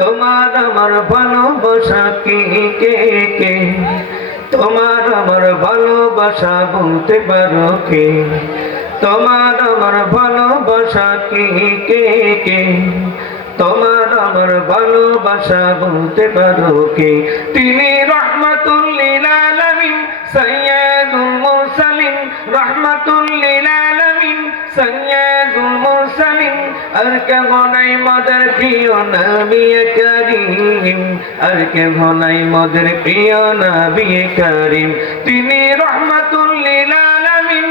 তোমার আমার ভালোবাসা কে কে কে? তোমার আমার ভালোবাসা বলতে পারো কে? তোমার আমার ভালোবাসা কে কে কে? তোমার আমার ভালোবাসা বলতে পারো কে? তিনি রহমাতুল্লিল আলামিন সৈয়দুল মুরসালিন রহমাতুল্লিল আলামিন মুরসালিন আর কে মদের প্রিয় নবী করিম, আর কে মদের প্রিয় নবী করিম। তিনি রহমাতুল্লিল আলামিন।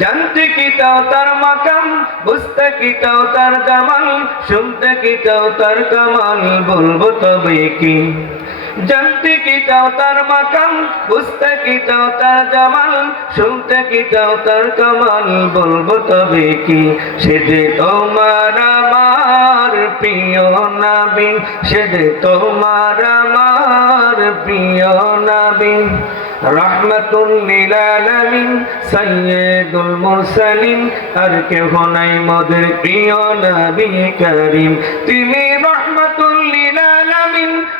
জানতে কি চাও তার মাকাম, বুঝতে কি চাও তার জামাল, শুনতে কি চাও তার কামাল, বলব তবে কি? জানতে কি চাও তার মাকাম? বুঝতে কি চাও তার জামাল? শুনতে কি চাও তার কামাল? বলব তবে কি? সে যে তোমার আমার প্রিয় নাবি, সে যে তোমার আমার প্রিয় নাবি। রহমতুল্লিল আলামিন সৈয়দুল মুরসালিন, আর কেহ নাই মদের প্রিয় নবী করিম। আলামিন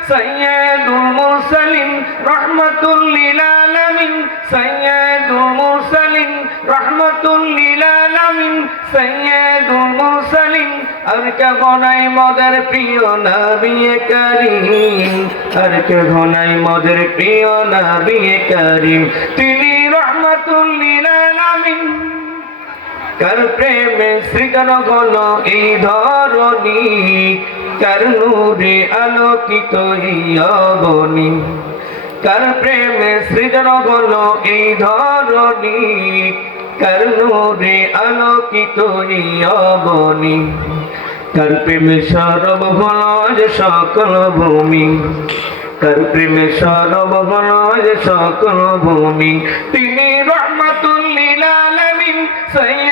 সৈয়দুল মুরসালিন রহমতুল্লিল আলামিন সৈয়দুল মুরসালিন রহমতুল্লিল আলামিন সৈয়দুল মুরসালিন। আর কেহ নাই মদের প্রিয় নবী করিম, আর কেহ নাই মদের প্রিয় নবী করিম। তিনি রহমতুল্লিল আলামিন। কার প্রেমে সৃজন গল এই ধরণী কার নূরে আলোকিত অবনী। কার প্রেমে সৃজন গল এই ধরণী। কার নূরে আলোকিত অবনী। কার প্রেমে সরব ভজ সকল ভূমি। কার প্রেমে সরব ভজ সকল ভূমি। তিনি রহমতুল্লিল আলামিন মুরসালিন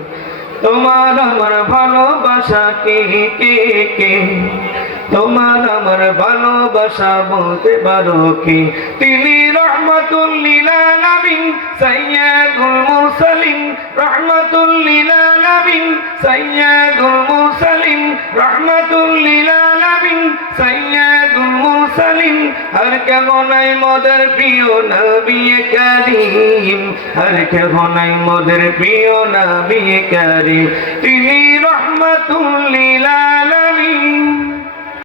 তোমার আমার ভালোবাসা কে কে কে? তোমার আমার ভালোবাসা বলতে পারো কি? তিনি রহমতুল্লিল আলামিন সৈয়দুল মুরসালিন। রহমতুল্লিল আলামিন সৈয়দুল মুরসালিন। রহমতুল্লিল আলামিন সৈয়দুল মুরসালিন আর কেমন নাই মদের প্রিয় নবী করিম। আর কেমন নাই মদের প্রিয় নবী করিম। তিনি রহমতুল্লিল